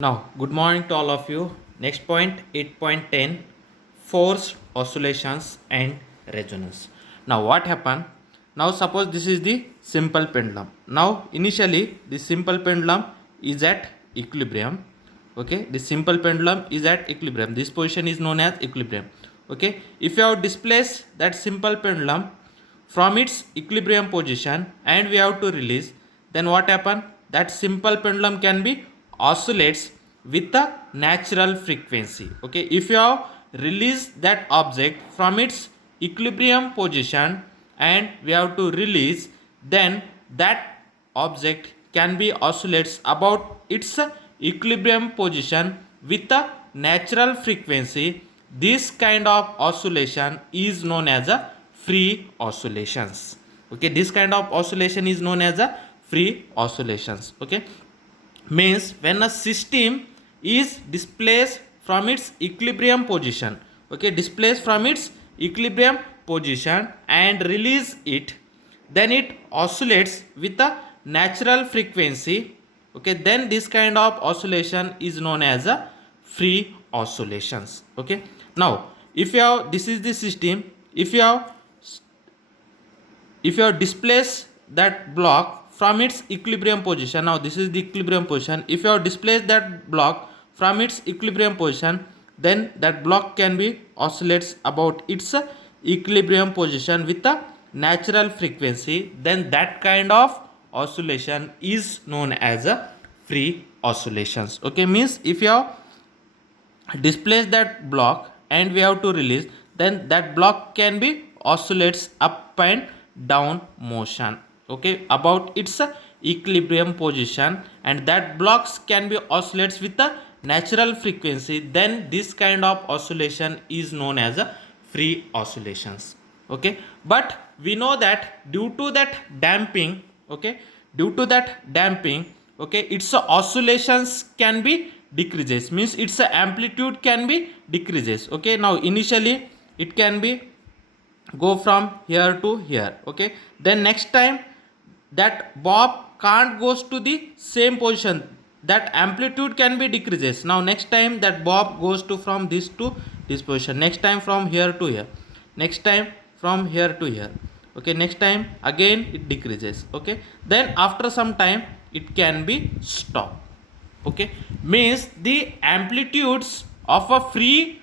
Now, good morning to all of you. Next point 8.10, forced oscillations and resonance. Now, what happened? Now, suppose this is the simple pendulum. Now, initially, the simple pendulum is at equilibrium. Okay, the simple pendulum is at equilibrium. This position is known as equilibrium. Okay, if you have displaced that simple pendulum from its equilibrium position and we have to release, then what happen? That simple pendulum can be oscillates with a natural frequency. Okay, if you have released that object from its equilibrium position and we have to release, then that object can be oscillates about its equilibrium position with a natural frequency. This kind of oscillation is known as a free oscillations. Okay, this kind of oscillation is known as a free oscillations. Okay, means when a system is displaced from its equilibrium position, okay, displaced from its equilibrium position and release it, then it oscillates with a natural frequency. Okay, then this kind of oscillation is known as a free oscillations. Okay, now if you have, this is the system, if you have displaced that block from its equilibrium position, now this is the equilibrium position, if you have displaced that block from its equilibrium position, then that block can be oscillates about its equilibrium position with a natural frequency, then that kind of oscillation is known as a free oscillations. Okay, means if you have displace that block and we have to release, then that block can be oscillates up and down motion, okay, about its equilibrium position, and that blocks can be oscillates with a natural frequency, then this kind of oscillation is known as a free oscillations. Okay, but we know that due to that damping, okay, due to that damping, okay, its oscillations can be decreases, means its amplitude can be decreases. Okay, now initially it can be go from here to here. Okay, then next time that bob can't goes to the same position, that amplitude can be decreases. Now next time that bob goes to this to this position, next time from here to here, next time from here to here. Okay, next time again it decreases. Okay, then after some time it can be stopped. Okay, means the amplitudes of a free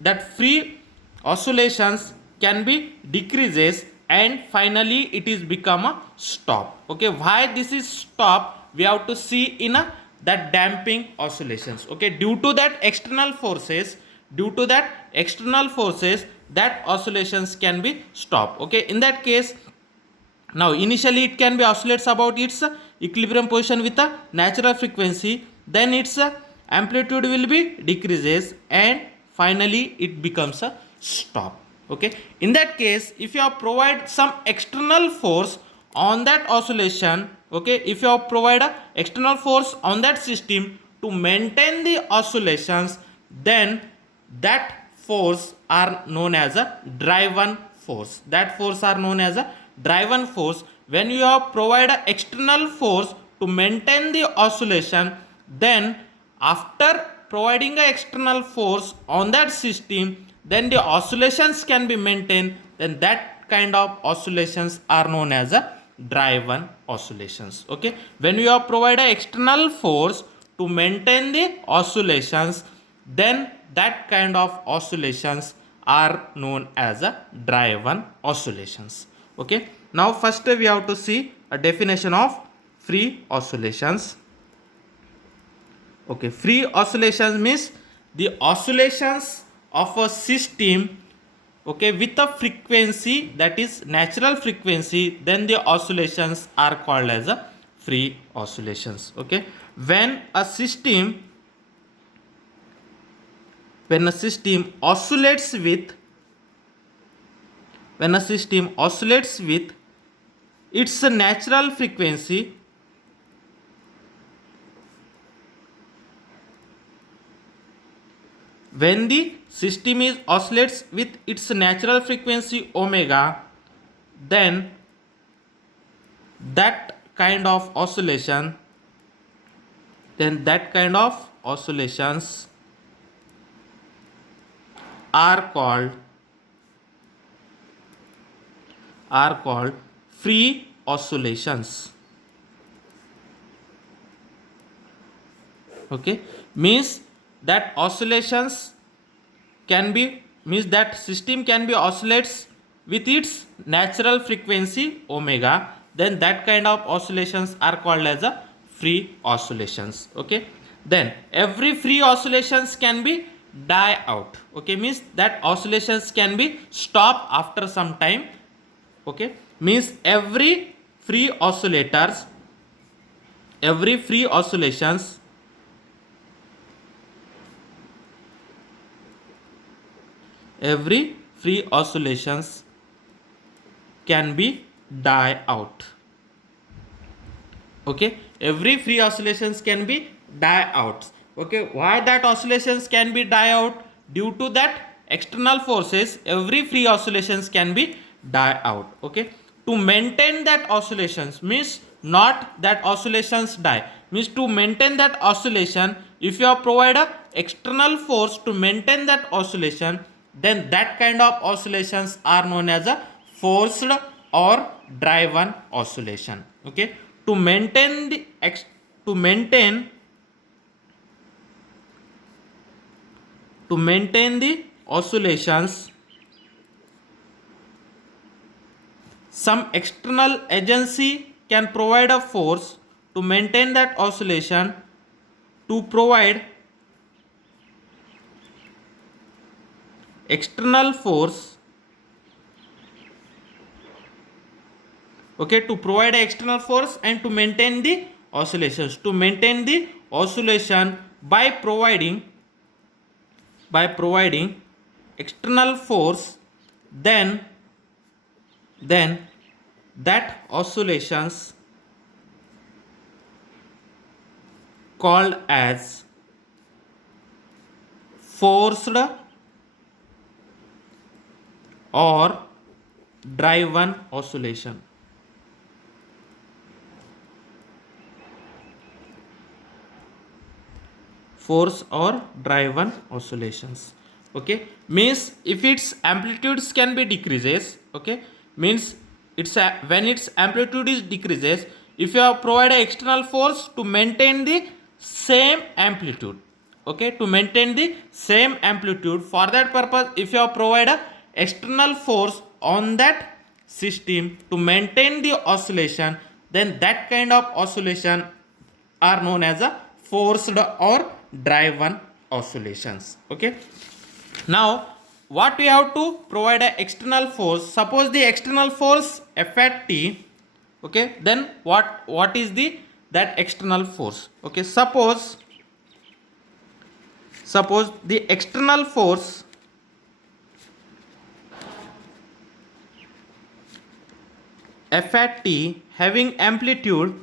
that free oscillations can be decreases and finally it is become a stop. Okay, why this is stop, we have to see in a that damping oscillations. Okay, due to that external forces, that oscillations can be stopped. Okay, in that case, now initially it can be oscillates about its equilibrium position with a natural frequency, then its amplitude will be decreases and finally it becomes a stop. Okay, in that case if you have provide some external force on that oscillation, okay, if you have provide a external force on that system to maintain the oscillations, then that force are known as a driven force, that force are known as a driven force. When you have provide a external force to maintain the oscillation, then after providing a external force on that system, then the oscillations can be maintained, then that kind of oscillations are known as a driven oscillations. Okay, when you have provide a external force to maintain the oscillations, then that kind of oscillations are known as a driven oscillations. Okay, now first we have to see a definition of free oscillations. Okay, free oscillations means the oscillations of a system, okay, with a frequency that is natural frequency, then the oscillations are called as a free oscillations. Okay, when a system oscillates with its natural frequency, when the system is oscillates with its natural frequency omega, then that kind of oscillation then that kind of oscillations are called free oscillations. Okay, means that oscillations can be, means that system can be oscillates with its natural frequency omega, then that kind of oscillations are called as a free oscillations. Okay, then every free oscillations can be die out. Okay, means that oscillations can be stop after some time. Okay, means every free oscillations every free oscillations can be die out. Okay, every free oscillations can be die out. Okay, why that oscillations can be die out? Due to that external forces, every free oscillations can be die out. Okay, to maintain that oscillations, means not that oscillations die, means to maintain that oscillation, if you provide a external force to maintain that oscillation, then that kind of oscillations are known as a forced or driven oscillation. Okay, to maintain the to maintain the oscillations, some external agency can provide a force to maintain that oscillation, to provide external force. Okay, to provide external force and to maintain the oscillations, to maintain the oscillation by providing external force, then that oscillations called as forced or driven oscillation. Force or driven oscillations. Okay, means if its amplitudes can be decreases. Okay, means it's when its amplitude is decreases, if you have provided external force to maintain the same amplitude. Okay, to maintain the same amplitude, for that purpose if you have provided external force on that system to maintain the oscillation, then that kind of oscillation are known as a forced or driven oscillations. Okay, now what we have to provide a external force, suppose the external force F at t. Okay, then what is the that external force? Okay, suppose the external force F at t having amplitude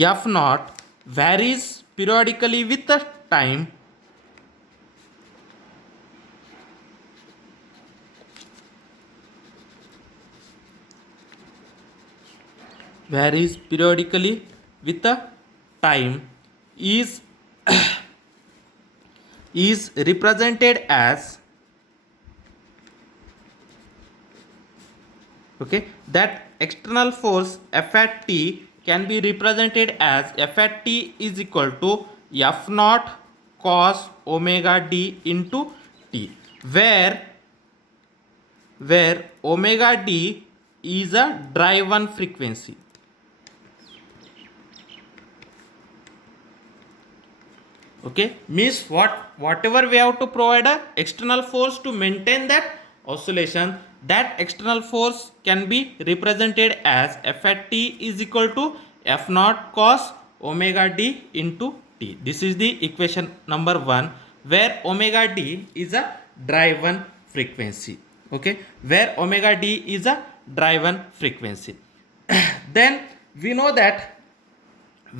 F naught varies periodically with the time, varies periodically with the time, is is represented as, okay, that external force F at t can be represented as F at t is equal to F naught cos omega d into t, where omega d is a driven frequency. Okay, means whatever we have to provide a external force to maintain that oscillation, that external force can be represented as F at t is equal to F naught cos omega d into t. This is the equation number 1, where omega d is a driven frequency. Okay, where omega d is a driven frequency. Then we know that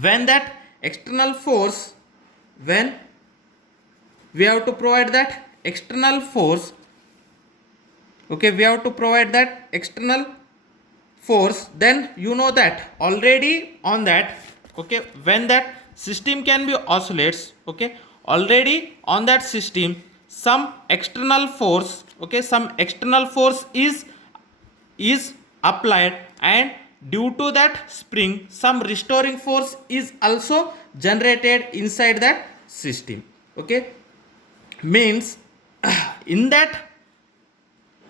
when that external force, when we have to provide that external force, okay, we have to provide that external force, then you know that already on that, okay, when that system can be oscillates, okay, already on that system some external force, okay, some external force is applied, and due to that spring some restoring force is also generated inside that system. Okay, means in that,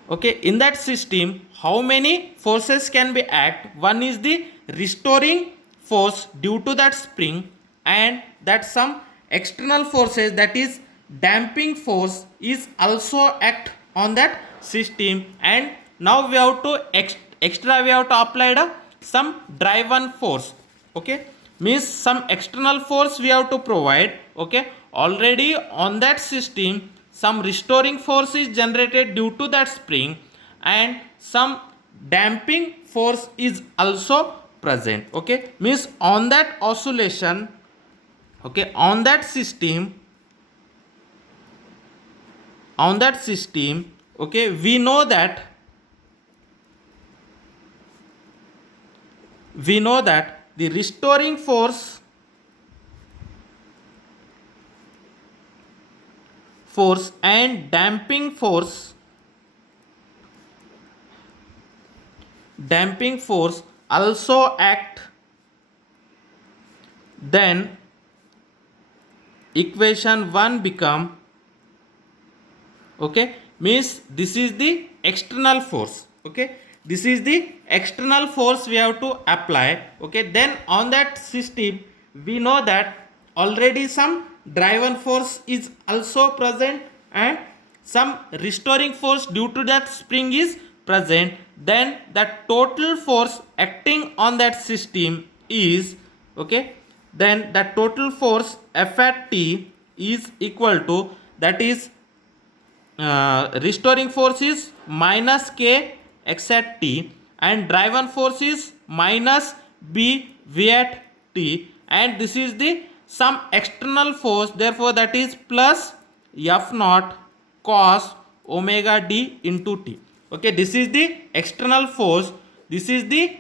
okay, in that system how many forces can be act? One is the restoring force due to that spring, and that some external forces, that is damping force, is also act on that system. And now we have to extra we have to apply some drive on force. Okay, means some external force we have to provide. Okay, already on that system some restoring force is generated due to that spring, and some damping force is also present. Okay, means on that oscillation, okay, on that system, okay, we know that the restoring force and damping force also act. Then equation 1 become, okay, means this is the external force. Okay, this is the external force we have to apply. Okay, then on that system we know that already some driven force is also present, and some restoring force due to that spring is present. Then the total force acting on that system is, okay, then the total force F at T is equal to, that is restoring force is minus K x at T, and driven force is minus B V at T, and this is the some external force, therefore that is plus F naught cos omega D into T. Okay, this is the external force, this is the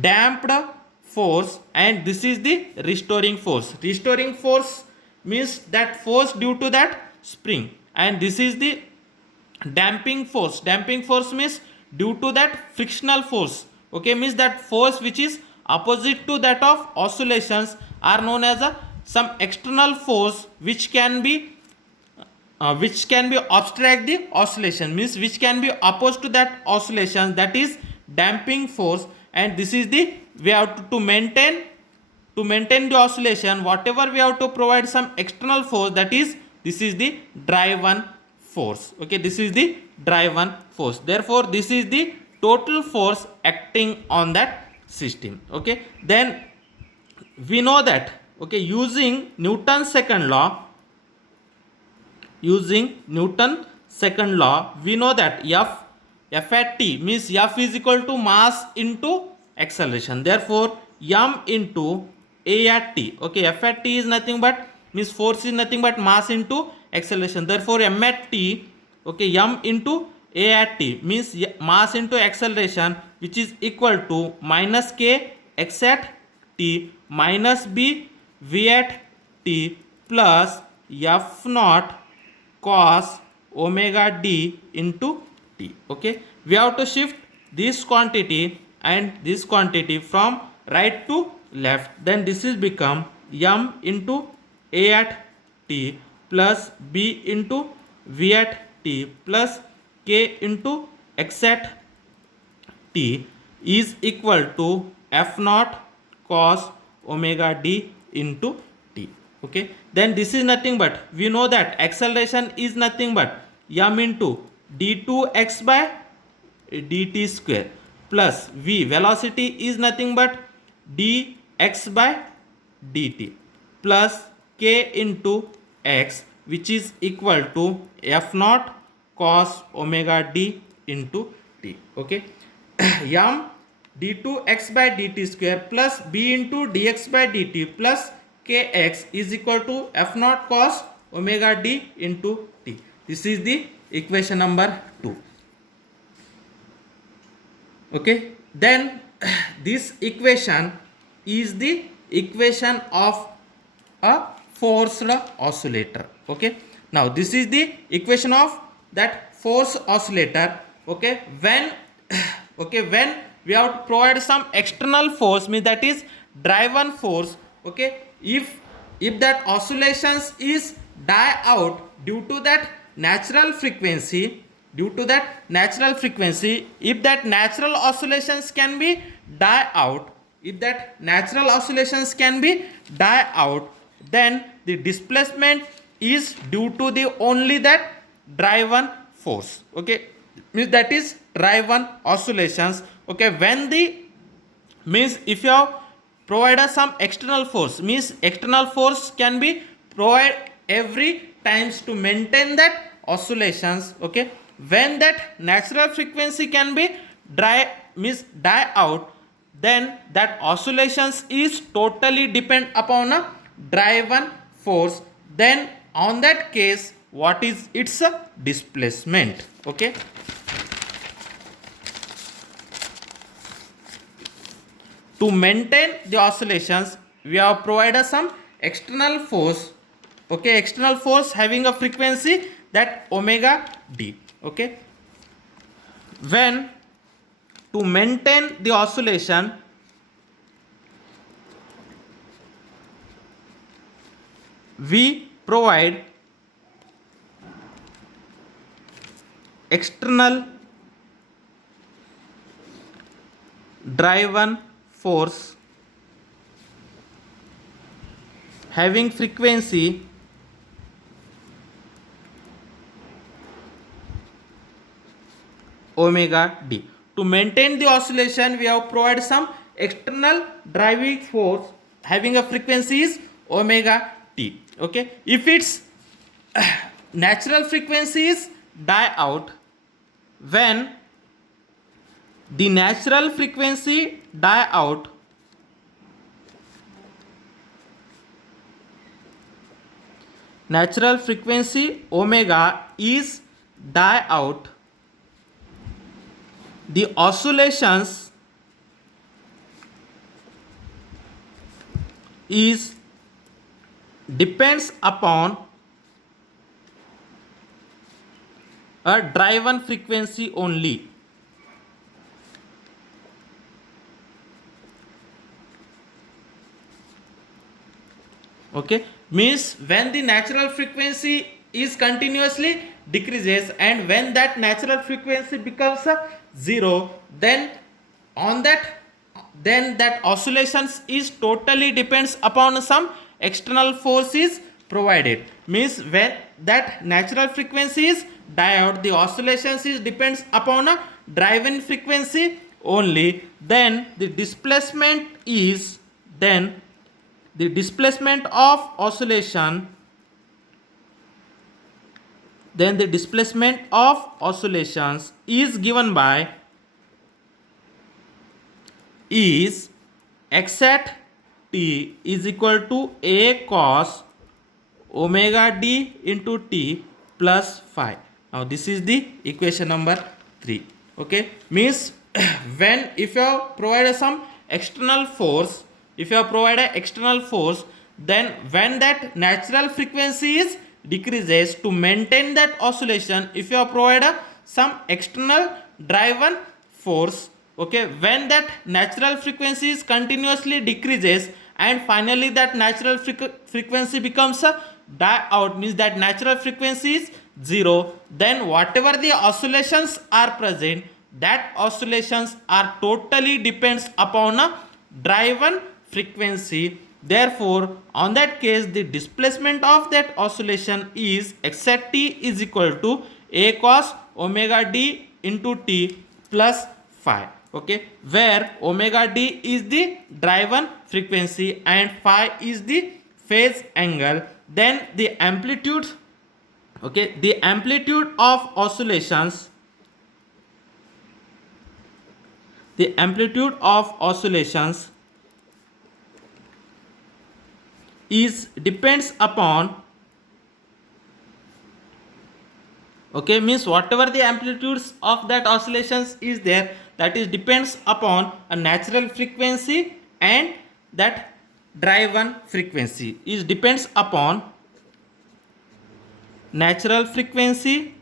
damped force, and this is the restoring force. Restoring force means that force due to that spring, and this is the damping force. Damping force means due to that frictional force. Okay, means that force which is opposite to that of oscillations are known as a some external force which can be obstruct the oscillation, means which can be opposed to that oscillation, that is damping force. And this is the, we have to maintain the oscillation, whatever we have to provide some external force, that is, this is the driven force. Okay, this is the driven force, therefore this is the total force acting on that system. Okay, then we know that, okay, using Newton's second law, we know that F at T means F is equal to mass into acceleration, therefore m into A at T. Okay, F at T is nothing but, means force is nothing but mass into acceleration, therefore m at T, okay, m into A at T means mass into acceleration, which is equal to minus K x at T minus B V at T plus F naught cos omega D into T. Okay, we have to shift this quantity and this quantity from right to left, then this is become m into A at T plus B into V at T plus K into x at T is equal to F naught cos omega D into T. Okay, then this is nothing but, we know that acceleration is nothing but m into d2x by dt square plus v, velocity is nothing but dx by dt plus k into x, which is equal to F naught cos omega D into T. Okay, m d2x by dt square plus b into dx by dt plus kx is equal to F naught cos omega D into T. This is the equation number 2. Okay, then this equation is the equation of a forced oscillator. Okay, now this is the equation of that forced oscillator. Okay, when okay, when we have to provide some external force, means that is driven force. Okay, if that oscillations is die out due to that natural frequency, if that natural oscillations can be die out, then the displacement is due to the only that driven force. Okay, means that is driven oscillations. Okay, when the means if you have provided some external force, means external force can be provided every times to maintain that oscillations. Okay, when that natural frequency can be die out, then that oscillations is totally depend upon a driven force. Then on that case, what is its a displacement? Okay, to maintain the oscillations, we have provided some external force. Okay, external force having a frequency that omega d. Okay, when to maintain the oscillation, we provide external driven force having frequency omega d. To maintain the oscillation, we have provided some external driving force having a frequency is omega t. Okay, if its natural frequency is die out, when the natural frequency die out, natural frequency omega is die out, the oscillations is depends upon a driven frequency only. Okay, means when the natural frequency is continuously decreases, and when that natural frequency becomes a zero, then on that then that oscillations is totally depends upon some external force is provided. Means when that natural frequency is die out, the oscillations is depends upon a driven frequency only, then the displacement is then the displacement of oscillation, then the displacement of oscillations is given by is x at t is equal to a cos omega d into t plus phi. Now this is the equation number 3. Okay, means when if you have provided some external force, then when that natural frequency is decreases, to maintain that oscillation, if you have provided some external driven force, okay, when that natural frequency is continuously decreases, and finally that natural frequency becomes a die out, means that natural frequency is zero, then whatever the oscillations are present, that oscillations are totally depends upon a driven frequency. Therefore on that case, the displacement of that oscillation is x at t is equal to a cos omega d into t plus phi. Okay, where omega d is the driven frequency and phi is the phase angle. Then the amplitude, okay, the amplitude of oscillations, is depends upon, okay, means whatever the amplitudes of that oscillations is there, that is depends upon a natural frequency, and that driven frequency is depends upon natural frequency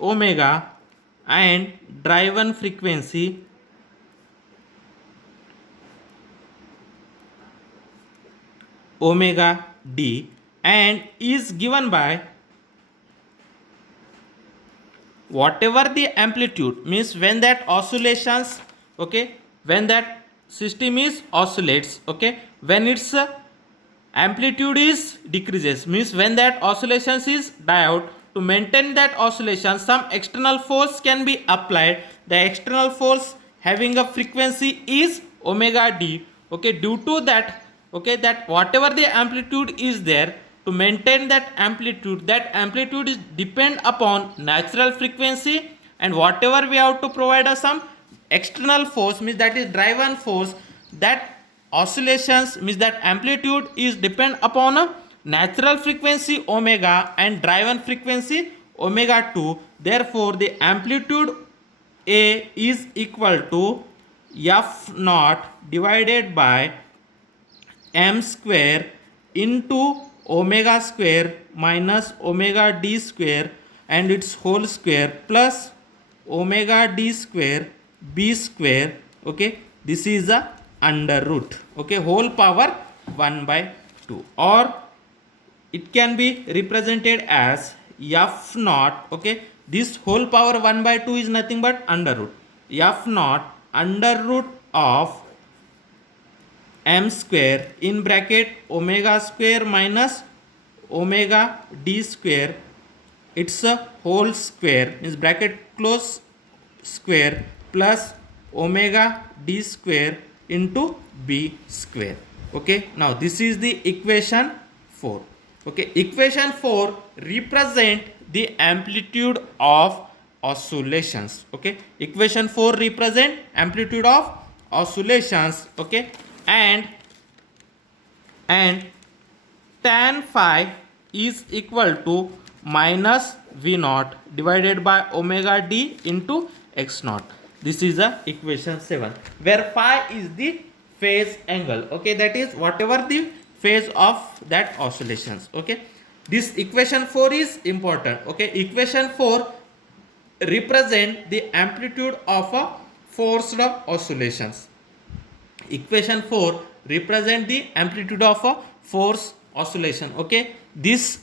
omega and driven frequency omega d, and is given by whatever the amplitude, means when that oscillations, okay, when that system is oscillates, okay, when its amplitude is decreases, means when that oscillations is die out, to maintain that oscillation some external force can be applied. The external force having a frequency is omega d, okay, due to that, okay, that whatever the amplitude is there, to maintain that amplitude is depend upon natural frequency, and whatever we have to provide us some external force, means that is driven force, that oscillations, means that amplitude is depend upon a natural frequency omega and driven frequency omega 2. Therefore the amplitude A is equal to f naught divided by m square into omega square minus omega d square and its whole square plus omega d square b square, okay, this is a under root, okay, whole power 1 by 2, or it can be represented as f naught, okay, this whole power 1 by 2 is nothing but under root, f naught under root of m square in bracket omega square minus omega d square, it's a whole square, means bracket close square, plus omega d square into b square, okay. Now this is the equation 4, okay. Equation 4 represent the amplitude of oscillations, okay. Equation 4 represent amplitude of oscillations, okay, and tan phi is equal to minus v naught divided by omega d into x naught. This is a equation 7, where phi is the phase angle, okay, that is whatever the phase of that oscillations, okay. This equation 4 is important, okay. Equation 4 represent the amplitude of a forced oscillations. Equation 4 represent the amplitude of a force oscillation, okay. This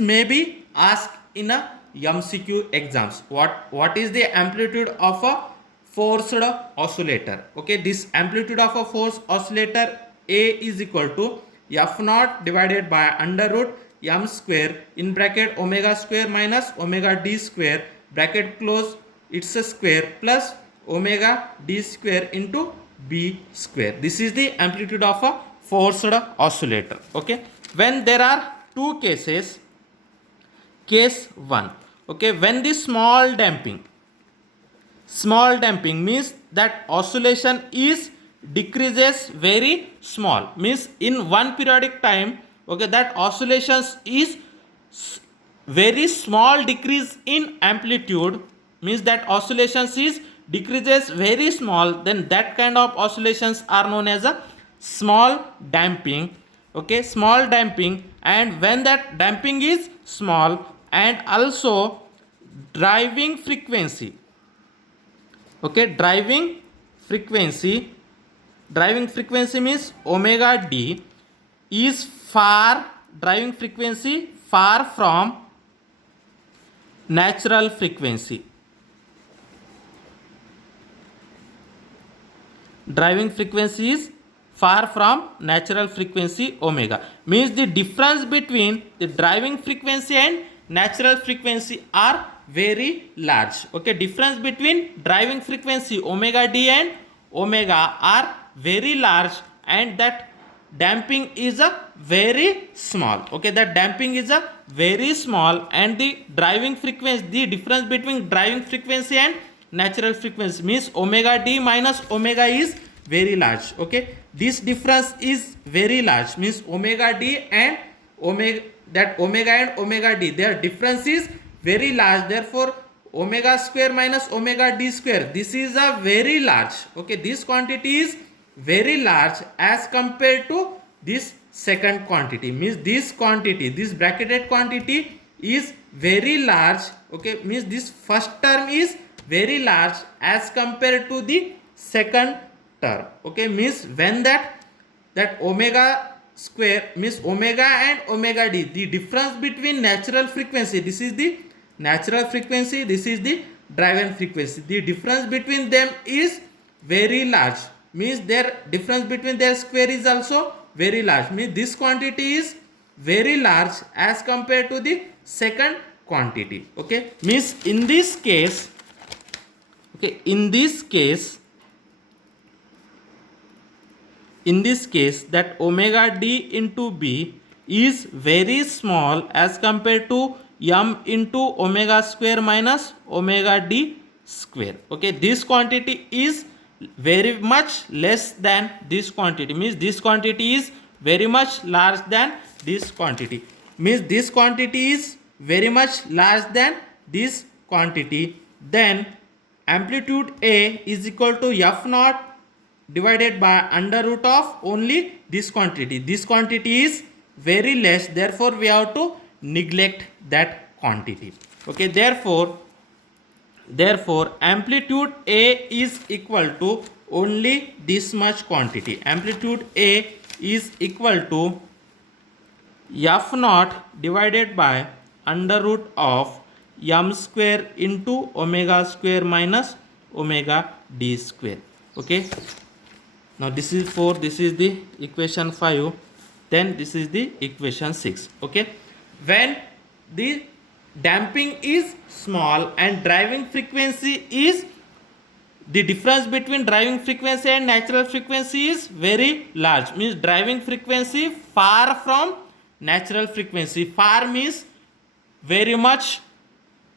may be asked in a MCQ exams. What is the amplitude of a forced oscillator, okay. This amplitude of a forced oscillator A is equal to f naught divided by under root m square in bracket omega square minus omega d square bracket close, it's a square, plus omega d square into b square. This is the amplitude of a forced oscillator, okay. When there are two cases, case 1, okay, when the small damping means that oscillation is decreases very small, means in one periodic time, okay, that oscillations is very small decrease in amplitude, means that oscillations is decreases very small, then that kind of oscillations are known as a small damping, okay, small damping. And when that damping is small, and also driving frequency, okay, driving frequency means omega d is far, driving frequency far from natural frequency, driving frequency is far from natural frequency omega, means the difference between the driving frequency and natural frequency are very large, okay. Difference between driving frequency omega d and omega are very large, and that damping is a very small, okay, that damping is a very small, and the driving frequency, the difference between driving frequency and natural frequency means omega d minus omega is very large, okay. This difference is very large, means omega d and omega, that omega and omega d, their difference is very large, therefore omega square minus omega d square, this is a very large. Okay, this quantity is very large as compared to this second quantity, means this quantity, this bracketed quantity is very large. Okay, means this first term is very large as compared to the second term. Okay, means when that omega square, means omega and omega d, the difference between natural frequency, this is the natural frequency, this is the driven frequency, the difference between them is very large, means their difference between their square is also very large, means this quantity is very large as compared to the second quantity. Okay, means in this case, okay, in this case that omega d into b is very small as compared to m into omega square minus omega d square. Okay, this quantity is very much less than this quantity, means this quantity is very much large than this quantity, means this quantity is very much large than this quantity. Then amplitude A is equal to f naught divided by under root of only this quantity. This quantity is very less, therefore we have to neglect that quantity. Okay, therefore amplitude A is equal to only this much quantity. Amplitude A is equal to f naught divided by under root of m square into omega square minus omega d square. Okay, now this is 4, this is the equation 5, then this is the equation 6. Okay, when the damping is small and driving frequency is, the difference between driving frequency and natural frequency is very large, means driving frequency far from natural frequency, far means very much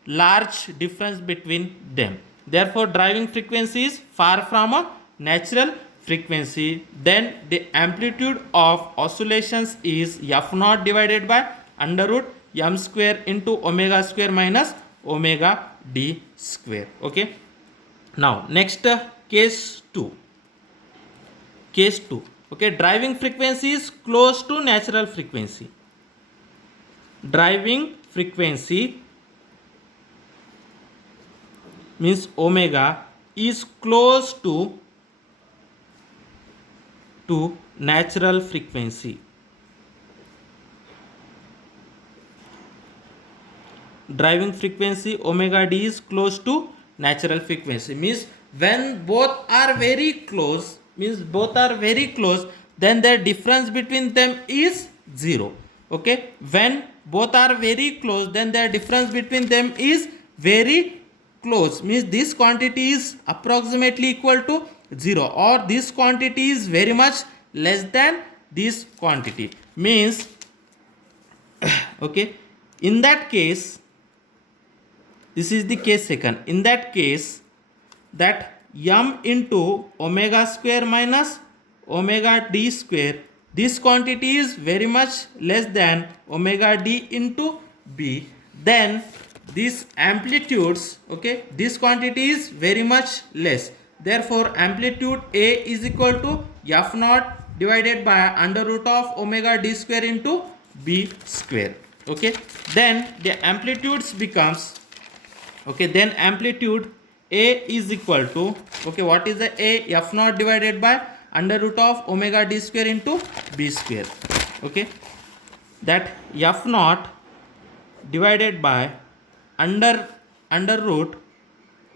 large difference between them, therefore driving frequency is far from a natural frequency. Then the amplitude of oscillations is f naught divided by under root m square into omega square minus omega d square. Okay, now next case 2. Case 2. Okay, driving frequency is close to natural frequency. Driving frequency means omega is close to natural frequency. Driving frequency omega d is close to natural frequency, means when both are very close, means both are very close, then the difference between them is 0. Okay, when both are very close, then the difference between them is very close, means this quantity is approximately equal to 0, or this quantity is very much less than this quantity, means okay, in that case, this is the case second, in that case that m into omega square minus omega d square, this quantity is very much less than omega d into b, then these amplitudes, okay, this quantity is very much less, therefore amplitude A is equal to f naught divided by under root of omega d square into b square. Okay, then the amplitudes becomes, okay, then amplitude A is equal to, okay, what is the A? F naught divided by under root of omega d square into b square. Okay, that f naught divided by under root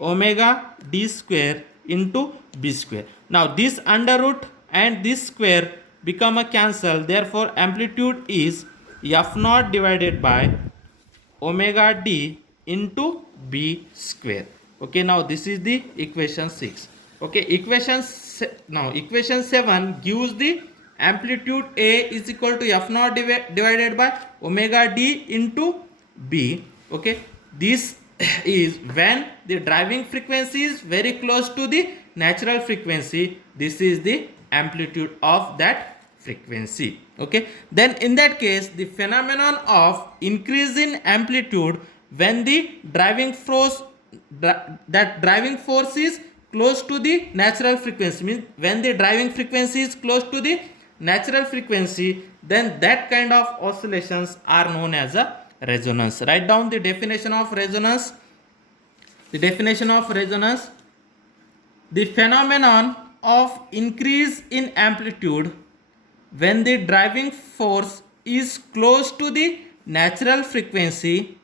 omega d square into b square. Now this under root and this square become a cancel, therefore amplitude is f naught divided by omega d into b square. Okay, now this is the equation 6. Okay, now equation 7 gives the amplitude A is equal to f naught divided by omega d into b. Okay, this is when the driving frequency is very close to the natural frequency, this is the amplitude of that frequency. Okay, then in that case the phenomenon of increase in amplitude when the that driving force is close to the natural frequency, means when the driving frequency is close to the natural frequency, then that kind of oscillations are known as a resonance. Write down the definition of resonance. The definition of resonance: the phenomenon of increase in amplitude when the driving force is close to the natural frequency,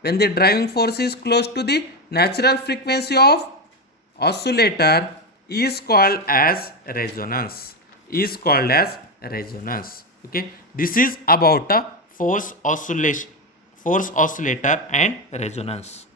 when the driving force is close to the natural frequency of oscillator, is called as resonance, is called as resonance. Okay, this is about a force oscillator and resonance.